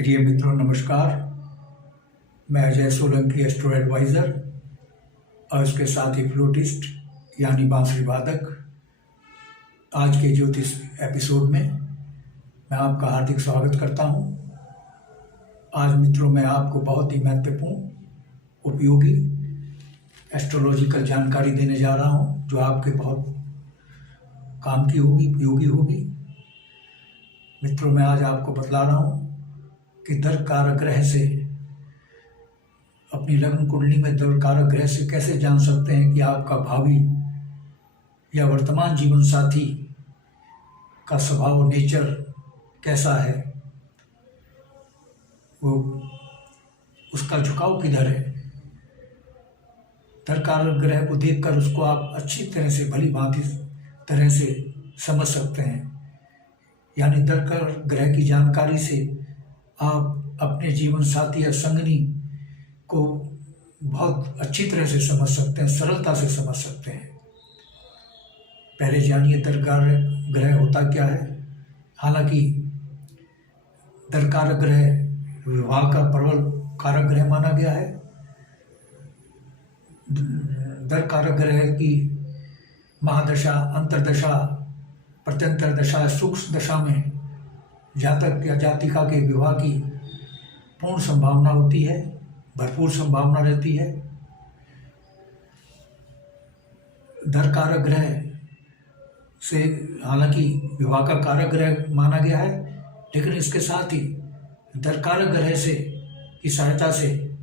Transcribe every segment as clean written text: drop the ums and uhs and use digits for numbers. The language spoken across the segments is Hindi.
प्रिय मित्रों नमस्कार। मैं अजय सोलंकी एस्ट्रो एडवाइज़र और उसके साथ ही फ्लूटिस्ट यानी बांसुरी वादक। आज के ज्योतिष एपिसोड में मैं आपका हार्दिक स्वागत करता हूं। आज मित्रों मैं आपको बहुत ही महत्वपूर्ण उपयोगी एस्ट्रोलॉजिकल जानकारी देने जा रहा हूं जो आपके बहुत काम की होगी, उपयोगी होगी। मित्रों मैं आज आपको बतला रहा हूं कि दर कारक ग्रह से अपनी लग्न कुंडली में दर कारक ग्रह से कैसे जान सकते हैं कि आपका भावी या वर्तमान जीवन साथी का स्वभाव नेचर कैसा है, वो उसका झुकाव किधर है। दर कारक ग्रह को देखकर उसको आप अच्छी तरह से भली भांति तरह से समझ सकते हैं। यानी दर कारक ग्रह की जानकारी से आप अपने जीवन साथी या संगनी को बहुत अच्छी तरह से समझ सकते हैं, सरलता से समझ सकते हैं। पहले जानिए दर कारक ग्रह होता क्या है। हालांकि दर कारक ग्रह विवाह का प्रबल कारक ग्रह माना गया है। दर कारक ग्रह की महादशा, अंतरदशा, प्रत्यंतर दशा, सूक्ष्म दशा में जातक या जातिका के विवाह की पूर्ण संभावना होती है, भरपूर संभावना रहती है। दर कारक ग्रह से हालांकि विवाह का कारक ग्रह माना गया है, लेकिन इसके साथ ही दर कारक ग्रह से की सहायता से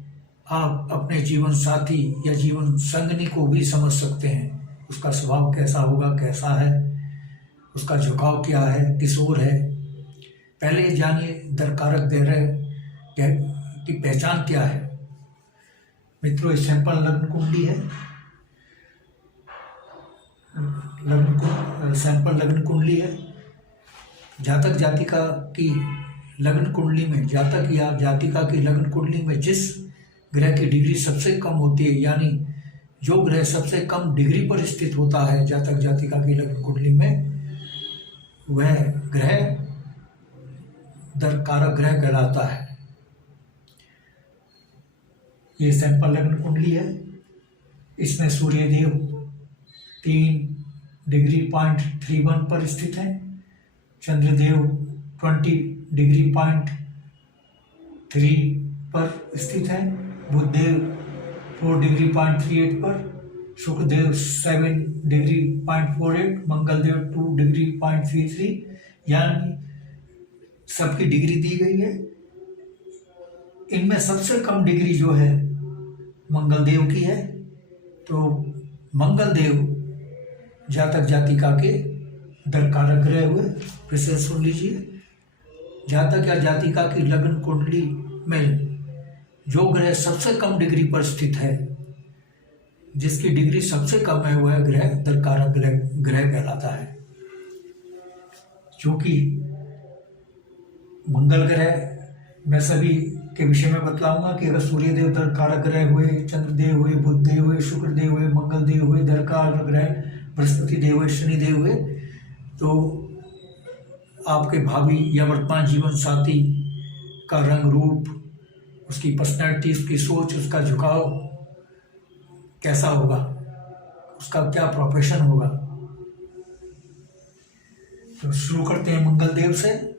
आप अपने जीवन साथी या जीवन संगनी को भी समझ सकते हैं। उसका स्वभाव कैसा होगा, कैसा है, उसका झुकाव क्या है, किस ओर है। पहले जानिए दर कारक ग्रह की पहचान क्या है। मित्रों ये सैंपल लग्न कुंडली है। सैंपल लग्न कुंडली है। जातक जातिका की लग्न कुंडली में, जातक या जातिका की लग्न कुंडली में जिस ग्रह की डिग्री सबसे कम होती है, यानी जो ग्रह सबसे कम डिग्री पर स्थित होता है जातक जातिका की लग्न कुंडली में, वह ग्रह दर कारक ग्रह कहलाता है। ये सैंपल लग्न कुंडली है। इसमें सूर्यदेव 3°.31 पर स्थित है। चंद्रदेव 20°.3 पर स्थित है। बुधदेव 4°.38 पर, शुक्रदेव 7°.48, मंगलदेव 2°.33। यानी सबकी डिग्री दी गई है। इनमें सबसे कम डिग्री जो है मंगलदेव की है। तो मंगलदेव जातक जातिका के दर कारक ग्रह हुए। फिर से सुन लीजिए, जातक या जातिका की लग्न कुंडली में जो ग्रह सबसे कम डिग्री पर स्थित है, जिसकी डिग्री सबसे कम है, वह ग्रह दर कारक ग्रह कहलाता है। क्योंकि मंगल ग्रह मैं सभी के विषय में बतलाऊंगा कि अगर सूर्यदेव दर कारक ग्रह हुए, चंद्रदेव हुए, बुधदेव हुए, शुक्रदेव हुए, मंगलदेव हुए, दर कारक ग्रह बृहस्पति देव हुए, शनिदेव हुए, तो आपके भावी या वर्तमान जीवन साथी का रंग रूप, उसकी पर्सनैलिटी, उसकी सोच, उसका झुकाव कैसा होगा, उसका क्या प्रोफेशन होगा। तो शुरू करते हैं मंगलदेव से।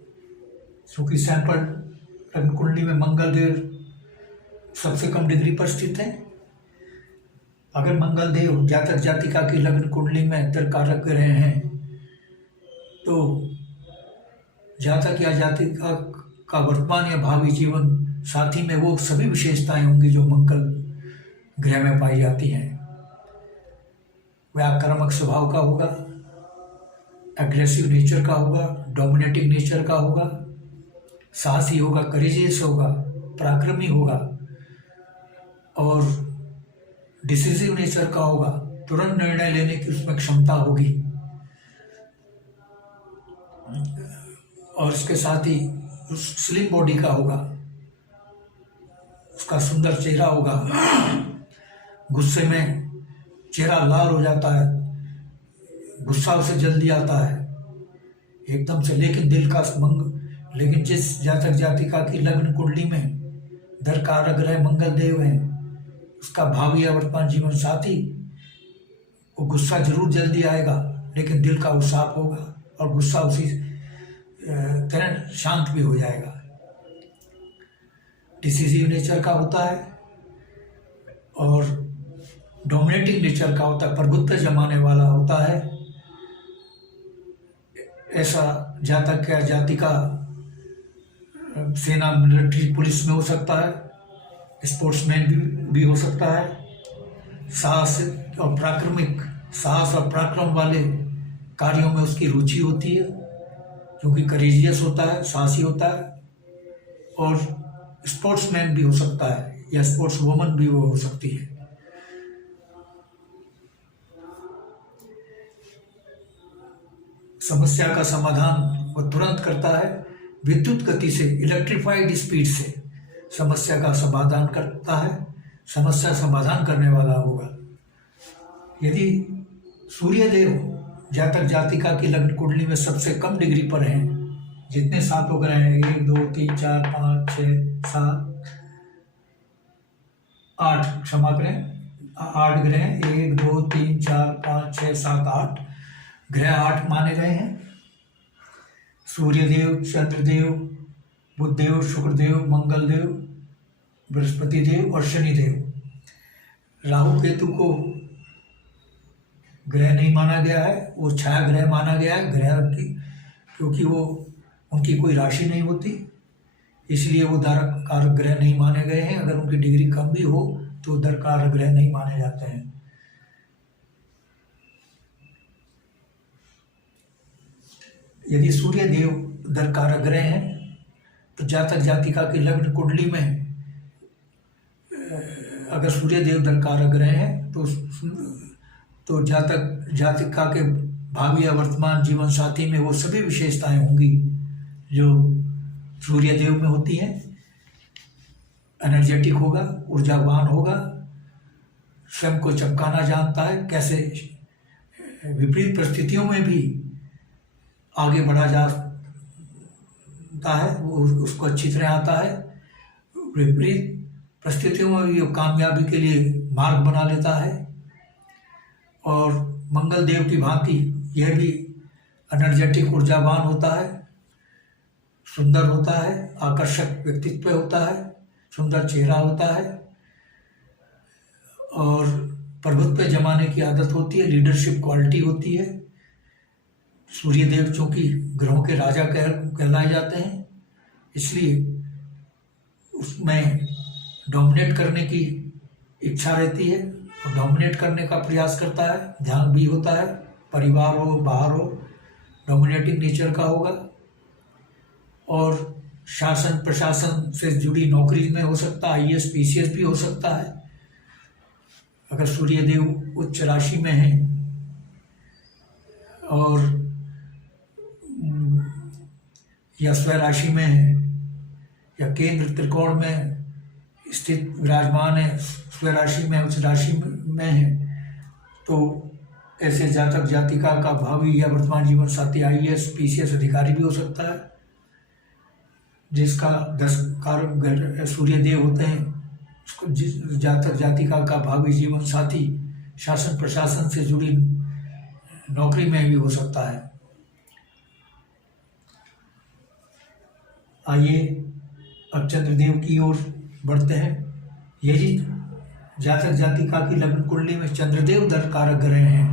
क्योंकि सैंपल लग्न कुंडली में मंगलदेव सबसे कम डिग्री पर स्थित है। अगर मंगलदेव जातक जातिका की लग्न कुंडली में दर कारक ग्रह हैं, तो जातक या जातिका का वर्तमान या भावी जीवन साथी में वो सभी विशेषताएं होंगी जो मंगल ग्रह में पाई जाती हैं। वह आक्रामक स्वभाव का होगा, एग्रेसिव नेचर का होगा, डोमिनेटिंग नेचर का होगा, साहसी होगा, करेजियस होगा, पराक्रमी होगा और डिसिसिव नेचर का होगा। तुरंत निर्णय लेने की उसमें क्षमता होगी। और इसके साथ ही स्लिम बॉडी का होगा, उसका सुंदर चेहरा होगा। गुस्से में चेहरा लाल हो जाता है, गुस्सा उसे जल्दी आता है एकदम से, लेकिन दिल का लेकिन जिस जातक जातिका की लग्न कुंडली में धर कारक ग्रह मंगल देव हैं, उसका भावी या वर्तमान जीवन साथी को गुस्सा जरूर जल्दी आएगा, लेकिन दिल का वो साफ होगा और गुस्सा उसी तरह शांत भी हो जाएगा। डिसिसिव नेचर का होता है और डोमिनेटिंग नेचर का होता है, प्रभुत्व जमाने वाला होता है। ऐसा जातक या जातिका सेना, मिलिट्री, पुलिस में हो सकता है, स्पोर्ट्समैन भी हो सकता है। साहस और पराक्रम वाले कार्यों में उसकी रुचि होती है, क्योंकि करेजियस होता है, साहसी होता है। और स्पोर्ट्समैन भी हो सकता है या स्पोर्ट्स वुमन भी वो हो सकती है। समस्या का समाधान वो तुरंत करता है, विद्युत गति से, इलेक्ट्रिफाइड स्पीड से समस्या का समाधान करता है, समस्या समाधान करने वाला होगा। यदि सूर्यदेव जातक जातिका की लग्न कुंडली में सबसे कम डिग्री पर हैं, जितने सातों ग्रह हैं, 1 2 3 4 5 6 7 8, क्षमा करें, 8 ग्रह, 1 2 3 4 5 6 7 8 ग्रह 8 माने गए हैं। सूर्यदेव, चंद्रदेव, बुधदेव, शुक्रदेव, मंगलदेव, बृहस्पति देव और शनिदेव। राहु केतु को ग्रह नहीं माना गया है, वो छाया ग्रह माना गया है ग्रह की, क्योंकि वो उनकी कोई राशि नहीं होती, इसलिए वो दर कारक ग्रह नहीं माने गए हैं। अगर उनकी डिग्री कम भी हो तो दर कारक ग्रह नहीं माने जाते हैं। यदि सूर्य देव दर कारक ग्रह हैं तो जातक जातिका की लग्न कुंडली में अगर सूर्य देव दर कारक ग्रह हैं तो जातक जातिका के भावी या वर्तमान जीवन साथी में वो सभी विशेषताएं होंगी जो सूर्य देव में होती हैं। एनर्जेटिक होगा, ऊर्जावान होगा, स्वयं को चमकाना जानता है, कैसे विपरीत परिस्थितियों में भी आगे बढ़ा जाता है, वो उसको अच्छी तरह आता है। विपरीत परिस्थितियों में भी वो कामयाबी के लिए मार्ग बना लेता है। और मंगल देव की भांति यह भी एनर्जेटिक, ऊर्जावान होता है, सुंदर होता है, आकर्षक व्यक्तित्व होता है, सुंदर चेहरा होता है और प्रभुत्व जमाने की आदत होती है, लीडरशिप क्वालिटी होती है। सूर्यदेव चूंकि ग्रहों के राजा कहलाए जाते हैं, इसलिए उसमें डोमिनेट करने की इच्छा रहती है और डोमिनेट करने का प्रयास करता है। ध्यान भी होता है, परिवार हो, बाहर हो, डोमिनेटिंग नेचर का होगा। और शासन प्रशासन से जुड़ी नौकरी में हो सकता है, IAS PCS भी हो सकता है। अगर सूर्यदेव उच्च राशि में है और या स्व राशि में है या केंद्र त्रिकोण में स्थित विराजमान है, स्व राशि में, उच्च राशि में है, तो ऐसे जातक जातिका का भावी या वर्तमान जीवन साथी IAS PCS अधिकारी भी हो सकता है। जिसका 10 कारक सूर्यदेव होते हैं, उसको जिस जातक जातिका का भावी जीवन साथी शासन प्रशासन से जुड़ी नौकरी में भी हो सकता है। आइए अब चंद्रदेव की ओर बढ़ते हैं। यदि जातक जातिका की लग्न कुंडली में चंद्रदेव दर कारक ग्रह हैं,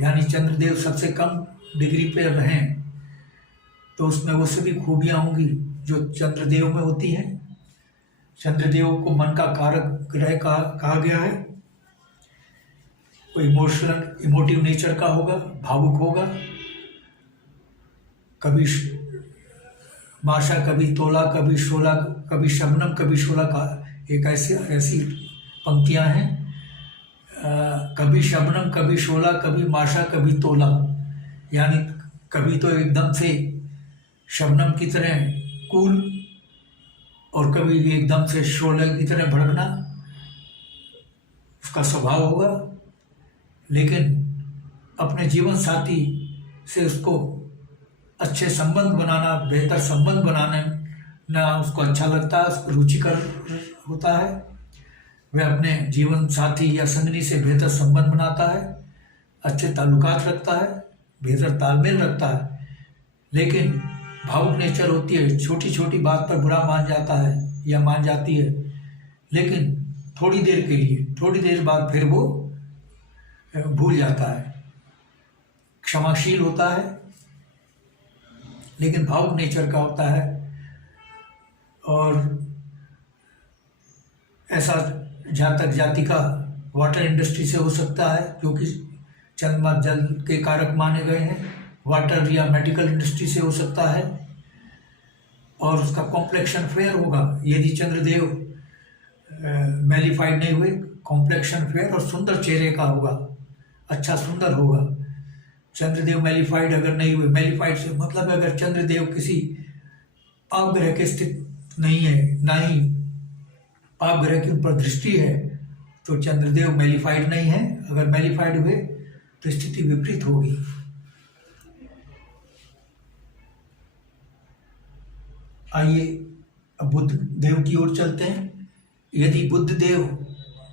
यानी चंद्रदेव सबसे कम डिग्री पे रहें, तो उसमें वो सभी खूबियां होंगी जो चंद्रदेव में होती हैं। चंद्रदेव को मन का कारक ग्रह कहा गया है। वो इमोटिव नेचर का होगा, भावुक होगा, कभी माशा, कभी तोला, कभी शोला, कभी शबनम, कभी शोला का एक ऐसी पंक्तियां हैं। कभी शबनम, कभी शोला, कभी माशा, कभी तोला, यानी कभी तो एकदम से शबनम की तरह कूल और कभी एकदम से शोले की तरह भड़कना उसका स्वभाव होगा। लेकिन अपने जीवन साथी से उसको अच्छे संबंध बनाना, बेहतर संबंध बनाने ना उसको अच्छा लगता है, उसको रुचिकर होता है। वह अपने जीवन साथी या संगनी से बेहतर संबंध बनाता है, अच्छे ताल्लुकात रखता है, बेहतर तालमेल रखता है। लेकिन भावुक नेचर होती है, छोटी छोटी बात पर बुरा मान जाता है या मान जाती है, लेकिन थोड़ी देर के लिए, थोड़ी देर बाद फिर वो भूल जाता है। क्षमाशील होता है, लेकिन भावुक नेचर का होता है। और ऐसा जातक जातिका वाटर इंडस्ट्री से हो सकता है, क्योंकि चंद्रमा जल के कारक माने गए हैं। वाटर या मेडिकल इंडस्ट्री से हो सकता है, और उसका कॉम्प्लेक्शन फेयर होगा यदि चंद्रदेव मैलिफाइड नहीं हुए। कॉम्प्लेक्शन फेयर और सुंदर चेहरे का होगा, अच्छा सुंदर होगा। चंद्रदेव मैलिफाइड अगर नहीं हुए, मैलिफाइड से मतलब अगर चंद्रदेव किसी पाप ग्रह के स्थित नहीं है, ना ही पाप ग्रह की ऊपर दृष्टि है, तो चंद्रदेव मैलिफाइड नहीं है। अगर मैलिफाइड हुए तो स्थिति विपरीत होगी। आइए अब बुध देव की ओर चलते हैं। यदि बुध देव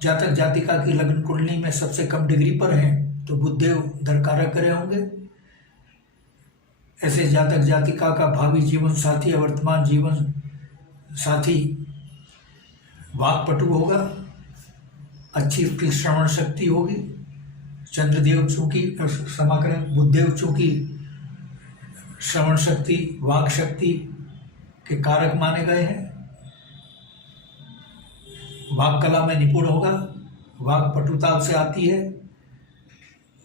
जातक जातिका की लग्न कुंडली में सबसे कम डिग्री पर हैं, तो बुध देव दरकारक ग्रह होंगे। ऐसे जातक जातिका का भावी जीवन साथी या वर्तमान जीवन साथी वाक्पटु होगा, अच्छी उसकी श्रवण शक्ति होगी। चंद्रदेव चूंकि क्षमा करें, बुधदेव चूंकि श्रवण शक्ति, वाक शक्ति के कारक माने गए हैं, वाक कला में निपुण होगा, वाक पटुता से आती है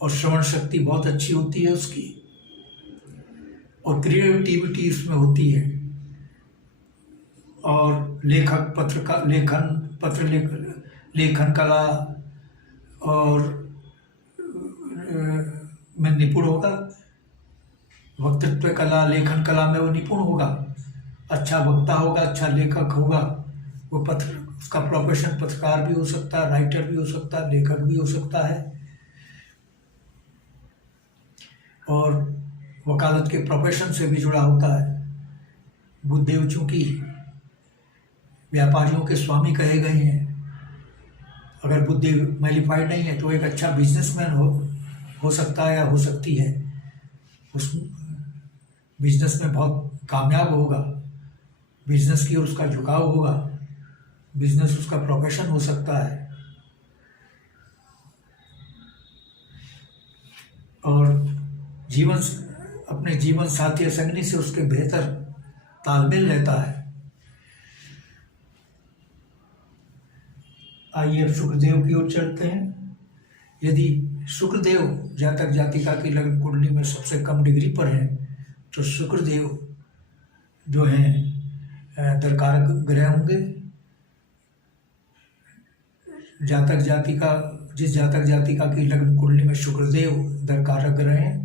और श्रवण शक्ति बहुत अच्छी होती है उसकी, और क्रिएटिविटी इसमें होती है। और लेखक लेखन कला और में निपुण होगा। वक्तृत्व कला, लेखन कला में वो निपुण होगा, अच्छा वक्ता होगा, अच्छा लेखक होगा। वो उसका प्रोफेशन पत्रकार भी हो सकता है, राइटर भी हो सकता है, लेखक भी हो सकता है। और वकालत के प्रोफेशन से भी जुड़ा होता है। बुधदेव चूंकि व्यापारियों के स्वामी कहे गए हैं, अगर बुधदेव मैलिफाइड नहीं है तो एक अच्छा बिजनेसमैन हो सकता है या हो सकती है। उस बिजनेस में बहुत कामयाब होगा, बिजनेस की ओर उसका झुकाव होगा, बिजनेस उसका प्रोफेशन हो सकता है। और अपने जीवन साथी या संगनी से उसके बेहतर तालमेल रहता है। आइए अब शुक्रदेव की ओर चलते हैं। यदि शुक्रदेव जातक जातिका की लग्न कुंडली में सबसे कम डिग्री पर हैं, तो शुक्रदेव जो हैं दरकारक ग्रह होंगे। जिस जातक जातिका की लग्न कुंडली में शुक्रदेव दरकारक ग्रह हैं,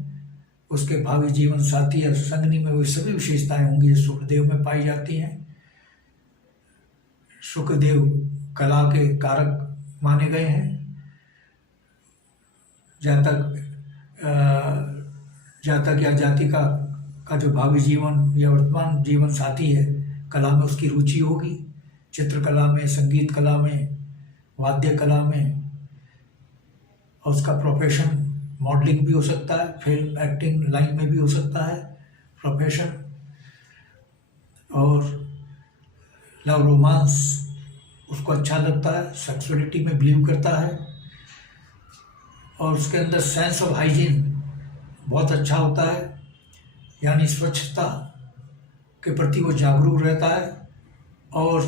उसके भावी जीवन साथी या संगनी में वो सभी विशेषताएं होंगी जो शुक्रदेव में पाई जाती हैं। शुक्रदेव कला के कारक माने गए हैं। जातक या जातिका का जो भावी जीवन या वर्तमान जीवन साथी है, कला में उसकी रुचि होगी, चित्रकला में, संगीत कला में, वाद्य कला में। और उसका प्रोफेशन मॉडलिंग भी हो सकता है, फिल्म एक्टिंग लाइन में भी हो सकता है प्रोफेशन। और लव रोमांस उसको अच्छा लगता है, सेक्सुअलिटी में बिलीव करता है, और उसके अंदर सेंस ऑफ हाइजीन बहुत अच्छा होता है, यानी स्वच्छता के प्रति वो जागरूक रहता है। और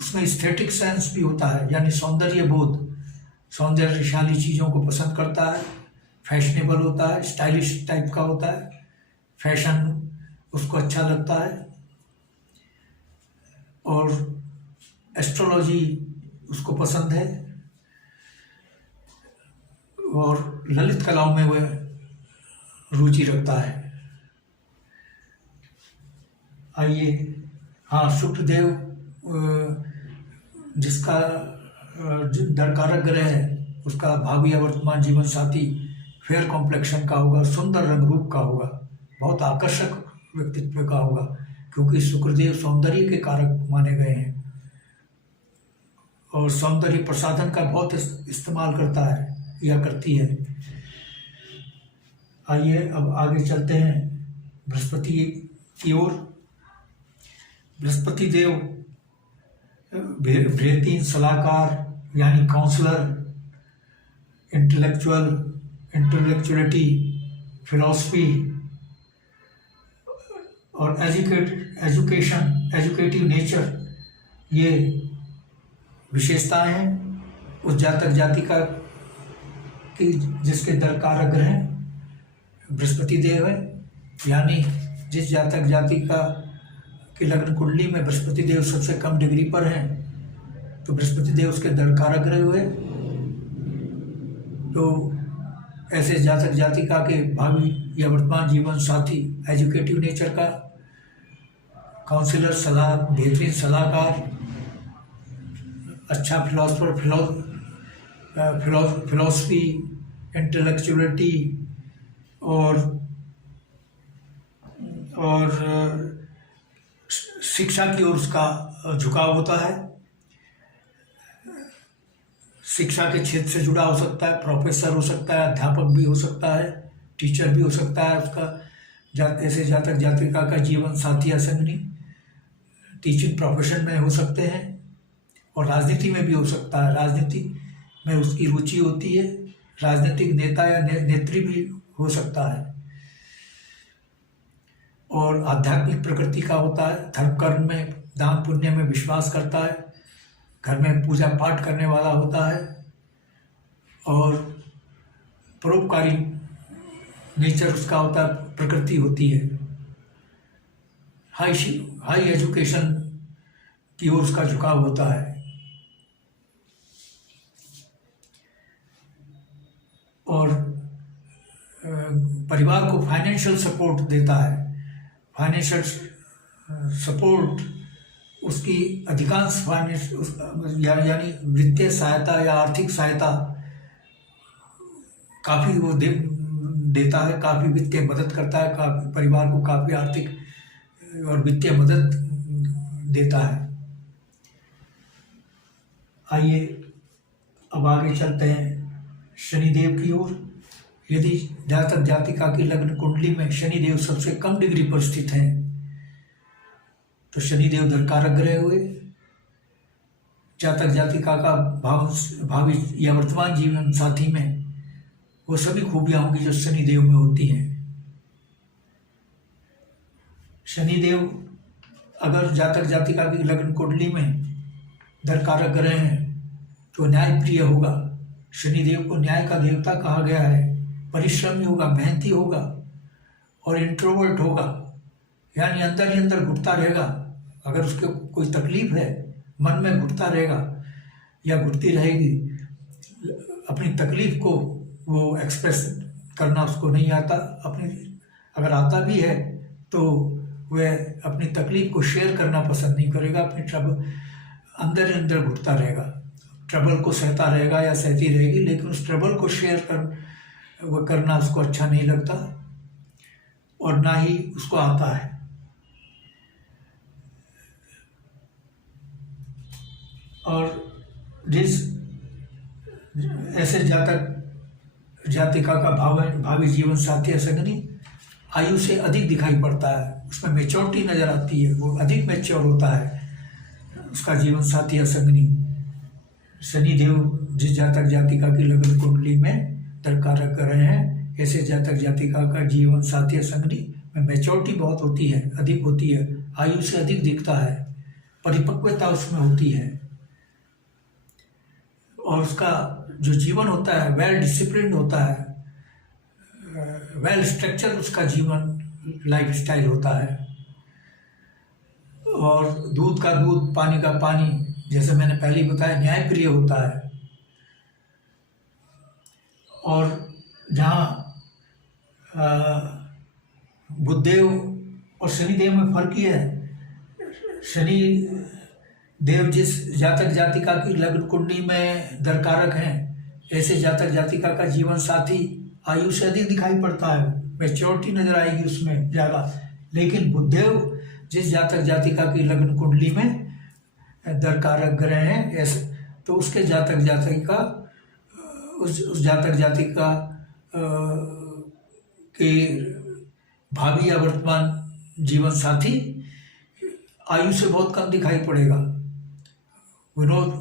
उसमें एस्थेटिक सेंस भी होता है, यानी सौंदर्य बोध, सौंदर्यशाली चीज़ों को पसंद करता है, फैशनेबल होता है, स्टाइलिश टाइप का होता है, फैशन उसको अच्छा लगता है। और एस्ट्रोलॉजी उसको पसंद है, और ललित कलाओं में वह रुचि रखता है। आइए, हाँ, शुक्रदेव जिसका दरकारक ग्रह है, उसका भावी या वर्तमान जीवन साथी फेयर कॉम्प्लेक्शन का होगा, सुंदर रंग रूप का होगा, बहुत आकर्षक व्यक्तित्व का होगा, क्योंकि शुक्रदेव सौंदर्य के कारक माने गए हैं और सौंदर्य प्रसाधन का बहुत इस्तेमाल करता है या करती है। आइए अब आगे चलते हैं बृहस्पति की ओर। बृहस्पति देव बेहतरीन सलाहकार यानी काउंसलर, इंटेलेक्चुअलिटी, फिलॉसफी और एजुकेटिव नेचर, ये विशेषताएं हैं उस जातक जातिका की जिसके दरकार ग्रह बृहस्पति देव है। यानी जिस जातक जातिका की लग्न कुंडली में बृहस्पति देव सबसे कम डिग्री पर हैं, तो बृहस्पति देव उसके दरकार ग्रह हुए। तो ऐसे जातक जातिका के भावी या वर्तमान जीवन साथी एजुकेटिव नेचर का, काउंसलर, सलाह, बेहतरीन सलाहकार, अच्छा फिलोसफर, फिलॉसफी, इंटेलेक्चुअलिटी और शिक्षा की ओर उसका झुकाव होता है। शिक्षा के क्षेत्र से जुड़ा हो सकता है, प्रोफेसर हो सकता है, अध्यापक भी हो सकता है, टीचर भी हो सकता है उसका। ऐसे जातक जातिका का जीवन साथी या संगनी टीचिंग प्रोफेशन में हो सकते हैं और राजनीति में भी हो सकता है। राजनीति में उसकी रुचि होती है, राजनीतिक नेता या नेत्री भी हो सकता है। और आध्यात्मिक प्रकृति का होता है, धर्म कर्म में, दान पुण्य में विश्वास करता है, घर में पूजा पाठ करने वाला होता है और परोपकारी नेचर उसका होता है, प्रकृति होती है। हाई एजुकेशन की ओर उसका झुकाव होता है और परिवार को फाइनेंशियल सपोर्ट देता है। फाइनेंशियल सपोर्ट उसकी अधिकांश यानी वित्तीय सहायता या आर्थिक सहायता काफ़ी वो देता है, काफ़ी वित्तीय मदद करता है, काफ़ी परिवार को काफ़ी आर्थिक और वित्तीय मदद देता है। आइए अब आगे चलते हैं शनिदेव की ओर। यदि जातक जातिका की लग्न कुंडली में शनिदेव सबसे कम डिग्री पर स्थित हैं, तो शनिदेव दरकारक ग्रह हुए। जातक जातिका का भावी या वर्तमान जीवन साथी में वो सभी खूबियां होंगी जो शनिदेव में होती हैं। शनिदेव अगर जातक जातिका की लग्न कुंडली में दरकारक ग्रह हैं तो न्यायप्रिय होगा। शनिदेव को न्याय का देवता कहा गया है। परिश्रमी होगा, मेहनती होगा और इंट्रोवर्ट होगा, यानी अंदर ही अंदर घुटता रहेगा। अगर उसके कोई तकलीफ है, मन में घुटता रहेगा या घुटती रहेगी, अपनी तकलीफ को वो एक्सप्रेस करना उसको नहीं आता। अगर आता भी है तो वह अपनी तकलीफ को शेयर करना पसंद नहीं करेगा। अपनी ट्रबल अंदर ही अंदर घुटता रहेगा, ट्रबल को सहता रहेगा या सहती रहेगी, लेकिन उस ट्रबल को शेयर करना उसको अच्छा नहीं लगता और ना ही उसको आता है। और जिस ऐसे जातक जातिका का भावी जीवन साथी या संगनी आयु से अधिक दिखाई पड़ता है, उसमें मेच्योरिटी नजर आती है, वो अधिक मैच्योर होता है उसका जीवन साथी या संगनी। शनिदेव जिस जातक जातिका की लग्न कुंडली में दरकारक कर रहे हैं, ऐसे जातक जातिका का जीवन साथी या संगनी में मैच्योरिटी बहुत होती है, अधिक होती है, आयु से अधिक दिखता है, परिपक्वता उसमें होती है और उसका जो जीवन होता है वेल डिसिप्लिन होता है, वेल स्ट्रक्चर उसका जीवन लाइफ स्टाइल होता है। और दूध का दूध, पानी का पानी, जैसे मैंने पहले ही बताया, न्यायप्रिय होता है। और जहाँ बुधदेव और शनिदेव में फर्क ही है। शनि देव जिस जातक जातिका की लग्न कुंडली में दरकारक हैं, ऐसे जातक जातिका का जीवन साथी आयु से अधिक दिखाई पड़ता है, मैच्योरिटी नजर आएगी उसमें ज़्यादा। लेकिन बुधदेव जिस जातक जातिका की लग्न कुंडली में दरकारक ग्रह हैं ऐसे, तो उसके जातक जातिका उस जातक जातिका के भावी या वर्तमान जीवन साथी आयु से बहुत कम दिखाई पड़ेगा। विनोद,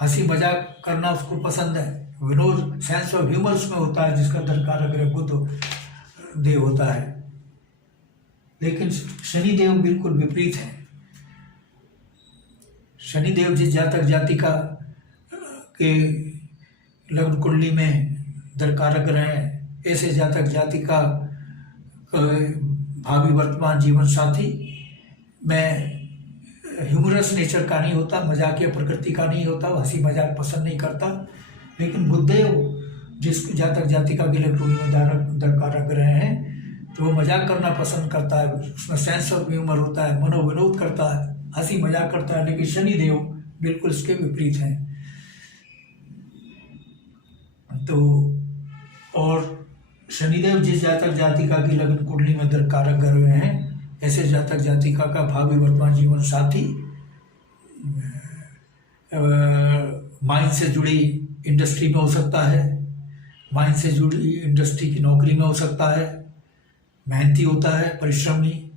हंसी मजाक करना उसको पसंद है। विनोद, सेंस ऑफ ह्यूमर उसमें होता है, जिसका दरकारक ग्रह बुध देव होता है। लेकिन शनिदेव बिल्कुल विपरीत है। शनिदेव जिस जातक जातिका के लग्न कुंडली में दरकारक ग्रह हैं, ऐसे जातक जातिका भावी वर्तमान जीवन साथी में ह्यूमरस नेचर का नहीं होता, मजाकिया प्रकृति का नहीं होता, हंसी मजाक पसंद नहीं करता। लेकिन बुधदेव जिस जातक जातिका के लग्न कुंडली में दरकारक ग्रह हैं, तो वो मजाक करना पसंद करता है, उसमें सेंस ऑफ ह्यूमर होता है, मनोविनोद करता है, हंसी मजाक करता है। लेकिन शनिदेव बिल्कुल इसके विपरीत हैं। तो और शनिदेव जिस जातक जातिका की लग्न कुंडली में दरकारक ग्रह हैं, ऐसे जातक जातिका का भावी वर्तमान जीवन साथी माइंड से जुड़ी इंडस्ट्री में हो सकता है, माइंड से जुड़ी इंडस्ट्री की नौकरी में हो सकता है, मेहनती होता है, परिश्रमी,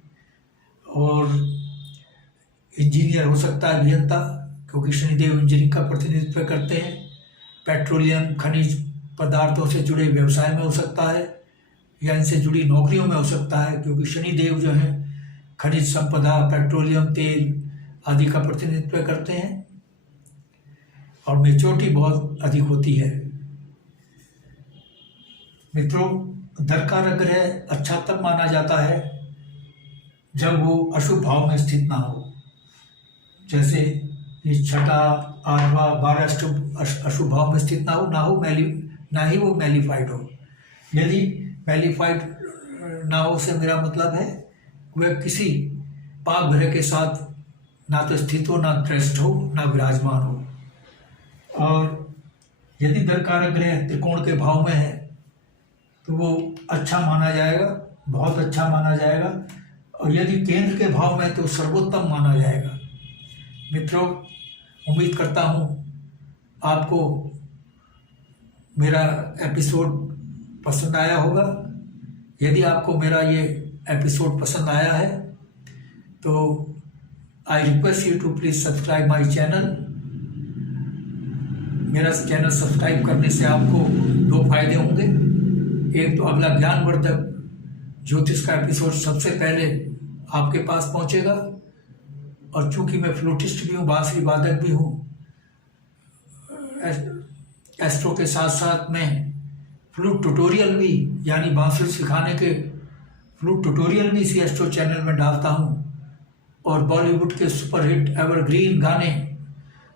और इंजीनियर हो सकता है, अभियंता, क्योंकि शनिदेव इंजीनियरिंग का प्रतिनिधित्व करते हैं। पेट्रोलियम खनिज पदार्थों से जुड़े व्यवसाय में हो सकता है, या इनसे जुड़ी नौकरियों में हो सकता है, क्योंकि शनिदेव जो है खनिज संपदा, पेट्रोलियम, तेल आदि का प्रतिनिधित्व करते हैं। और मैच्योरिटी बहुत अधिक होती है। मित्रों, दरकारक ग्रह अच्छा तब माना जाता है जब वो अशुभ भाव में स्थित ना हो। जैसे ये छठा, 8वां, 12 अशुभ भाव में स्थित ना ही वो मैलिफाइड हो। यदि मैलिफाइड ना हो से मेरा मतलब है वह किसी पाप ग्रह के साथ ना तो स्थित हो, ना ट्रेस्ट हो, ना विराजमान हो। और यदि दरकारक ग्रह त्रिकोण के भाव में है तो वो अच्छा माना जाएगा, बहुत अच्छा माना जाएगा। और यदि केंद्र के भाव में तो सर्वोत्तम माना जाएगा। मित्रों, उम्मीद करता हूँ आपको मेरा एपिसोड पसंद आया होगा। यदि आपको मेरा ये एपिसोड पसंद आया है तो I request you to please subscribe my channel. मेरा चैनल सब्सक्राइब करने से आपको 2 फायदे होंगे। एक तो अगला ज्ञानवर्धक ज्योतिष का एपिसोड सबसे पहले आपके पास पहुंचेगा। और चूंकि मैं फ्लूटिस्ट भी हूँ, बांसुरी वादक भी हूँ, एस्ट्रो के साथ साथ मैं फ्लूट ट्यूटोरियल भी, यानी बांसुरी सिखाने के फ्लूट ट्यूटोरियल भी इसी एस्ट्रो चैनल में डालता हूँ। और बॉलीवुड के सुपरहिट एवरग्रीन गाने,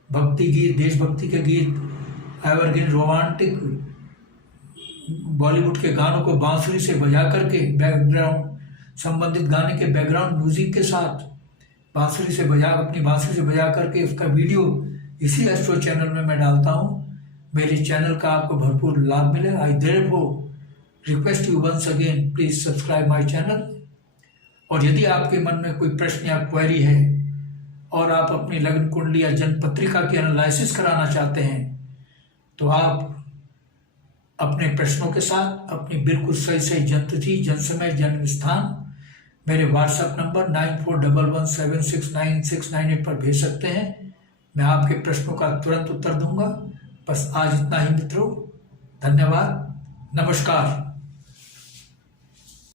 भक्ति गीत, देशभक्ति के गीत, एवरग्रीन रोमांटिक बॉलीवुड के गानों को बांसुरी से बजा करके, बैकग्राउंड संबंधित गाने के बैकग्राउंड म्यूजिक के साथ अपनी बांसुरी से बजा करके उसका वीडियो इसी एस्ट्रो चैनल में मैं डालता हूँ। मेरे चैनल का आपको भरपूर लाभ मिले। I therefore request you once again, please subscribe my channel. और यदि आपके मन में कोई प्रश्न या क्वेरी है और आप अपनी लग्न कुंडली या जन्म पत्रिका की एनालिसिस कराना चाहते हैं, तो आप अपने प्रश्नों के साथ अपनी बिल्कुल सही जन्मतिथि, जन्म समय, जन्म स्थान मेरे व्हाट्सएप नंबर 9411769698 पर भेज सकते हैं। मैं आपके प्रश्नों का तुरंत उत्तर दूंगा। बस आज इतना ही मित्रों, धन्यवाद, नमस्कार।